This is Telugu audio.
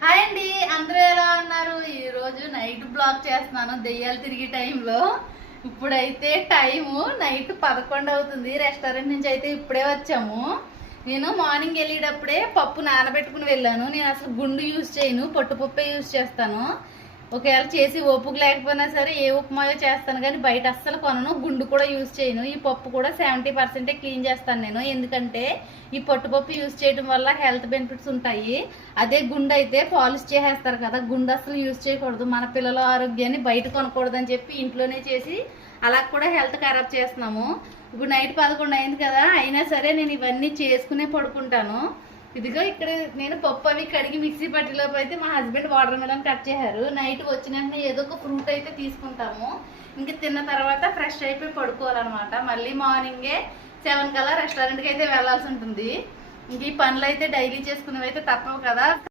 హాయ్ అండి, అందరూ ఎలా ఉన్నారు? ఈరోజు నైట్ బ్లాగ్ చేస్తున్నాను దెయ్యాలు తిరిగే టైంలో. ఇప్పుడైతే టైము నైట్ 11 అవుతుంది. రెస్టారెంట్ నుంచి అయితే ఇప్పుడే వచ్చాము. నేను మార్నింగ్ వెళ్ళేటప్పుడే పప్పు నానబెట్టుకుని వెళ్ళాను. నేను అసలు గుండు యూజ్ చేయను, పొట్టుపప్పే యూజ్ చేస్తాను. ఒకవేళ చేసి ఓపిక లేకపోయినా సరే ఏ ఉప్మాయో చేస్తాను, కానీ బయట అస్సలు కొనను. గుండు కూడా యూజ్ చేయను. ఈ పప్పు కూడా 70% క్లీన్ చేస్తాను నేను, ఎందుకంటే ఈ పొట్టుపప్పు యూజ్ చేయడం వల్ల హెల్త్ బెనిఫిట్స్ ఉంటాయి. అదే గుండు అయితే పాలిష్ చేసేస్తారు కదా, గుండు అస్సలు యూజ్ చేయకూడదు. మన పిల్లల ఆరోగ్యాన్ని బయట కొనకూడదు అని చెప్పి ఇంట్లోనే చేసి అలా కూడా హెల్త్ ఖరాబ్ చేస్తున్నాము. ఇప్పుడు నైట్ 11 అయింది కదా, అయినా సరే నేను ఇవన్నీ చేసుకునే పడుకుంటాను. ఇదిగో ఇక్కడ నేను పప్పు అవి కడిగి మిక్సీ పట్టిలోపు అయితే మా హస్బెండ్ వాటర్ మెలన్ కట్ చేశారు. నైట్ వచ్చిన వెంటనే ఏదో ఒక ఫ్రూట్ అయితే తీసుకుంటాము. ఇంక తిన్న తర్వాత ఫ్రెష్ అయిపోయి పడుకోవాలన్నమాట. మళ్ళీ మార్నింగే 7 కల్లా రెస్టారెంట్కి అయితే వెళ్ళాల్సి ఉంటుంది. ఇంక ఈ పనులు అయితే డైలీ చేసుకునేవి అయితే తప్పవు కదా.